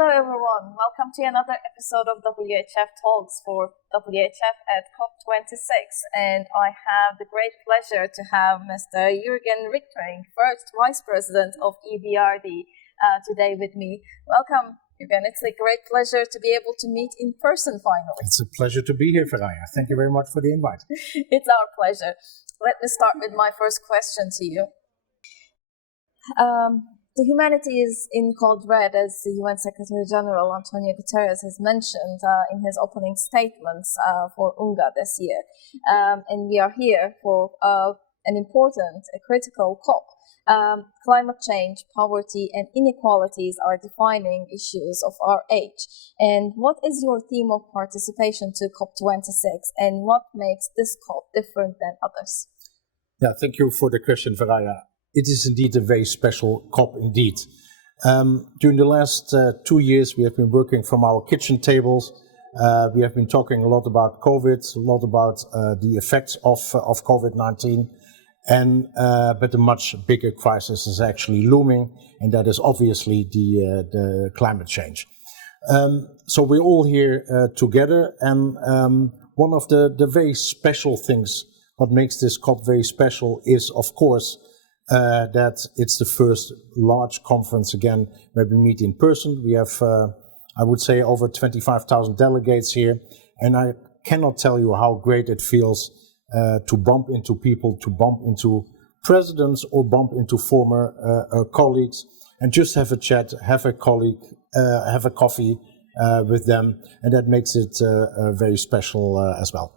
Hello everyone, welcome to another episode of WHF Talks for WHF at COP26, and I have the great pleasure to have Mr. Jurgen Rigterink, first Vice President of EBRD, today with me. Welcome, Jurgen. It's a great pleasure to be able to meet in person finally. It's a pleasure to be here, Feraye. Thank you very much for the invite. It's our pleasure. Let me start with my first question to you. The humanity is in cold red, as the UN Secretary General Antonio Guterres has mentioned in his opening statements for UNGA this year. And we are here for an important, a critical COP. Climate change, poverty, and inequalities are defining issues of our age. And what is your theme of participation to COP26, and what makes this COP different than others? Yeah, thank you for the question, Feraye. It is indeed a very special COP indeed. During the last 2 years, we have been working from our kitchen tables. We have been talking a lot about COVID, a lot about the effects of COVID-19, but a much bigger crisis is actually looming, and that is obviously the climate change. So we're all here together, and one of the very special things, what makes this COP very special is, of course, that it's the first large conference again where we meet in person. We have, I would say, over 25,000 delegates here, and I cannot tell you how great it feels to bump into people, to bump into presidents or bump into former colleagues, and just have a chat, have a coffee with them, and that makes it very special as well.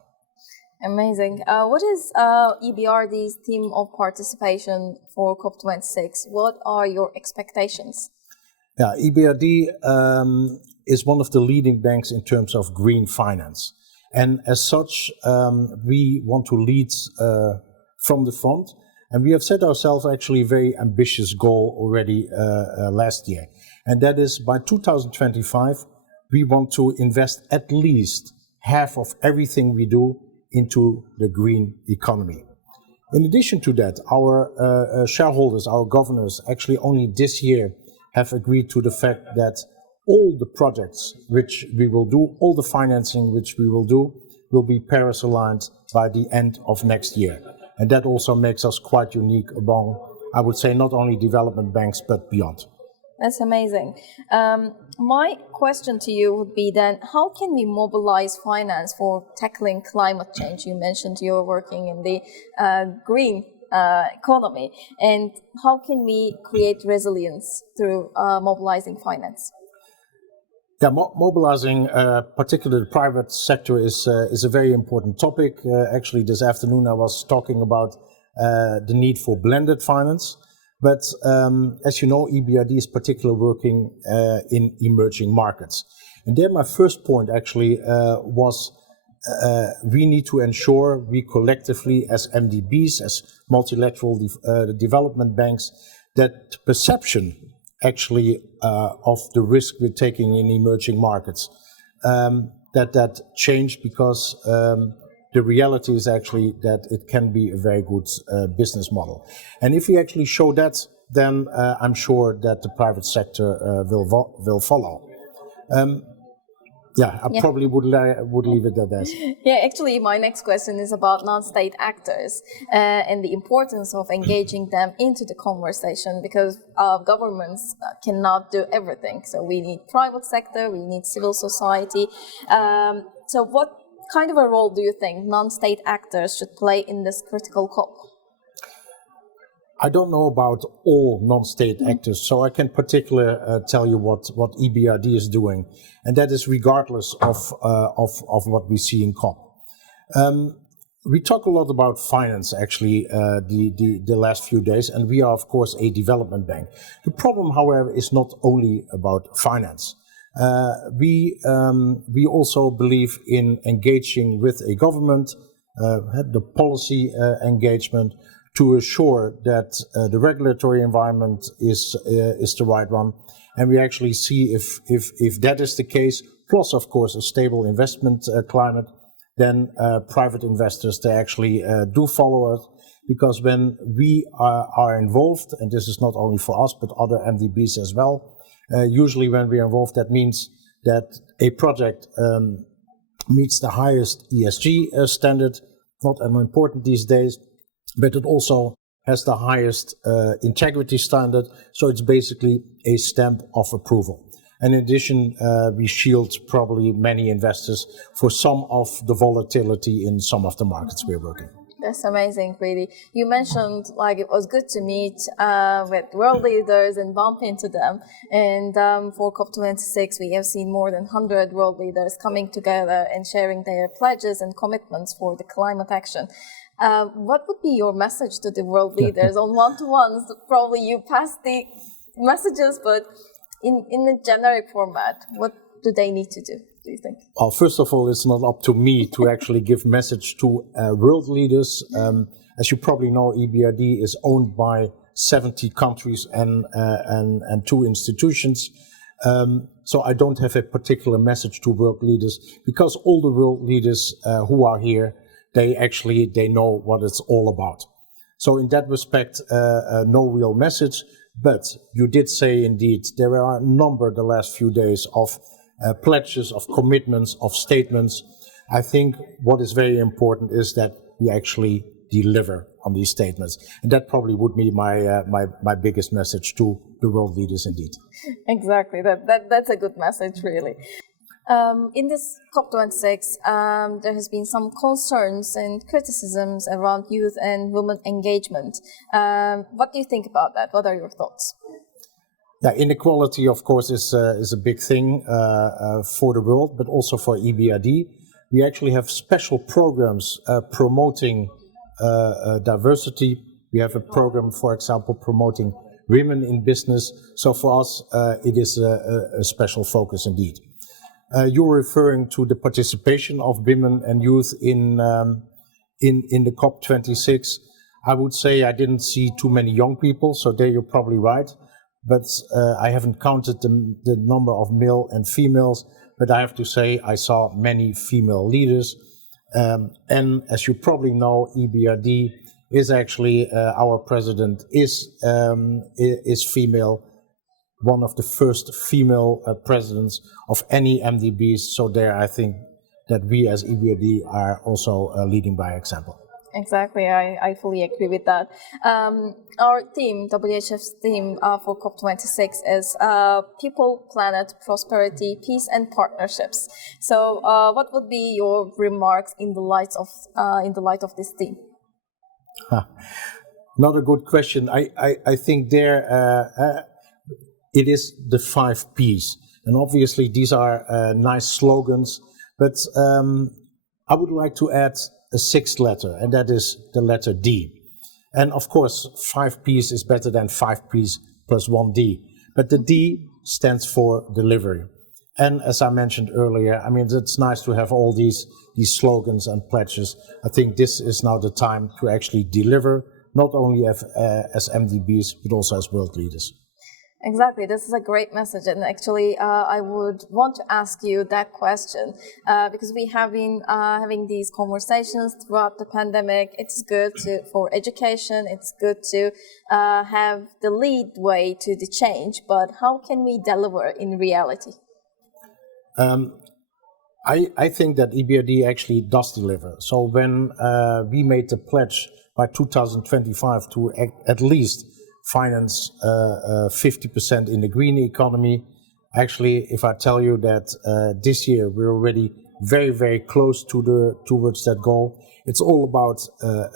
Amazing. What is EBRD's theme of participation for COP26? What are your expectations? Yeah, EBRD is one of the leading banks in terms of green finance. And as such, we want to lead from the front. And we have set ourselves actually a very ambitious goal already last year. And that is by 2025, we want to invest at least half of everything we do into the green economy. In addition to that, our shareholders, our governors, actually only this year have agreed to the fact that all the projects which we will do, all the financing which we will do, will be Paris aligned by the end of next year. And that also makes us quite unique among, I would say, not only development banks, but beyond. That's amazing. My question to you would be then, how can we mobilize finance for tackling climate change? You mentioned you're working in the green economy, and how can we create resilience through mobilizing finance? Yeah, mobilizing particularly the private sector is a very important topic. Actually, this afternoon I was talking about the need for blended finance. But as you know, EBRD is particularly working in emerging markets. And there my first point actually was we need to ensure we collectively as MDBs, as multilateral development banks, that perception actually of the risk we're taking in emerging markets, that changed, because the reality is actually that it can be a very good business model. And if we actually show that, then I'm sure that the private sector will follow. I probably would leave it at that. Yeah, actually, my next question is about non-state actors and the importance of engaging them into the conversation, because governments cannot do everything. So we need private sector, we need civil society. So what kind of a role do you think non-state actors should play in this critical COP? I don't know about all non-state actors, so I can particularly tell you what EBRD is doing, and that is regardless of what we see in COP. We talk a lot about finance actually the last few days, and we are of course a development bank. The problem, however, is not only about finance. We also believe in engaging with a government, the policy engagement, to assure that the regulatory environment is the right one, and we actually see if that is the case, plus of course a stable investment climate, then private investors, they actually do follow us, because when we are involved, and this is not only for us but other MDBs as well, Usually when we are involved, that means that a project meets the highest ESG standard, not unimportant these days, but it also has the highest integrity standard, so it's basically a stamp of approval. And in addition, we shield probably many investors for some of the volatility in some of the markets we're working. That's amazing, really. You mentioned like it was good to meet with world leaders and bump into them. And for COP26, we have seen more than 100 world leaders coming together and sharing their pledges and commitments for the climate action. What would be your message to the world leaders on one-to-ones? Probably you passed the messages, but in a generic format, what do they need to do you think? Well, first of all, it's not up to me to actually give message to world leaders. As you probably know, EBRD is owned by 70 countries and 2 institutions. So I don't have a particular message to world leaders, because all the world leaders who are here, they know what it's all about. So in that respect, no real message. But you did say, indeed, there are a number the last few days of pledges, of commitments, of statements. I think what is very important is that we actually deliver on these statements. And that probably would be my biggest message to the world leaders, indeed. Exactly. That's a good message, really. In this COP26, there has been some concerns and criticisms around youth and women engagement. What do you think about that? What are your thoughts? Yeah, inequality, of course, is a big thing for the world, but also for EBRD. We actually have special programs promoting diversity. We have a program, for example, promoting women in business. So for us, it is a special focus indeed. You're referring to the participation of women and youth in the COP26. I would say I didn't see too many young people, so there you're probably right. But I haven't counted the number of male and females, but I have to say I saw many female leaders. And as you probably know, EBRD is actually, our president is female, one of the first female presidents of any MDBs. So there I think that we as EBRD are also leading by example. Exactly, I fully agree with that. Our team, WHF's team for COP26 is People, Planet, Prosperity, Peace and Partnerships. So what would be your remarks in the light of this theme? Not a good question. I think there it is the 5 Ps. And obviously these are nice slogans, but I would like to add a 6th letter, and that is the letter D. And of course, 5 Ps is better than 5 Ps plus 1 D. But the D stands for delivery. And as I mentioned earlier, I mean, it's nice to have all these slogans and pledges. I think this is now the time to actually deliver, not only as MDBs, but also as world leaders. Exactly, this is a great message, and actually I would want to ask you that question because we have been having these conversations throughout the pandemic. It's good for education, it's good to have the lead way to the change, but how can we deliver in reality? I think that EBRD actually does deliver. So when we made the pledge by 2025 to at least finance 50% in the green economy. Actually, if I tell you that this year we're already very, very close towards that goal, it's all about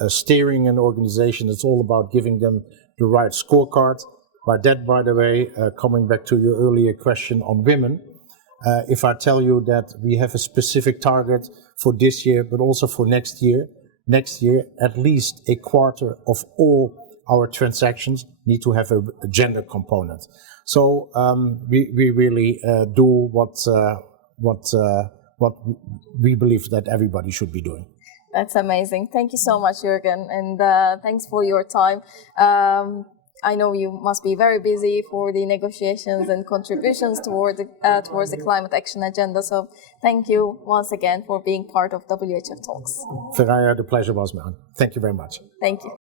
steering an organization. It's all about giving them the right scorecard. By that, by the way, coming back to your earlier question on women, if I tell you that we have a specific target for this year, but also for next year, at least a quarter of all our transactions need to have a gender component. So we really do what we believe that everybody should be doing. That's amazing. Thank you so much, Jurgen, and thanks for your time. I know you must be very busy for the negotiations and contributions towards the climate action agenda. So thank you once again for being part of WHF Talks. Feraye, the pleasure was mine. Thank you very much. Thank you.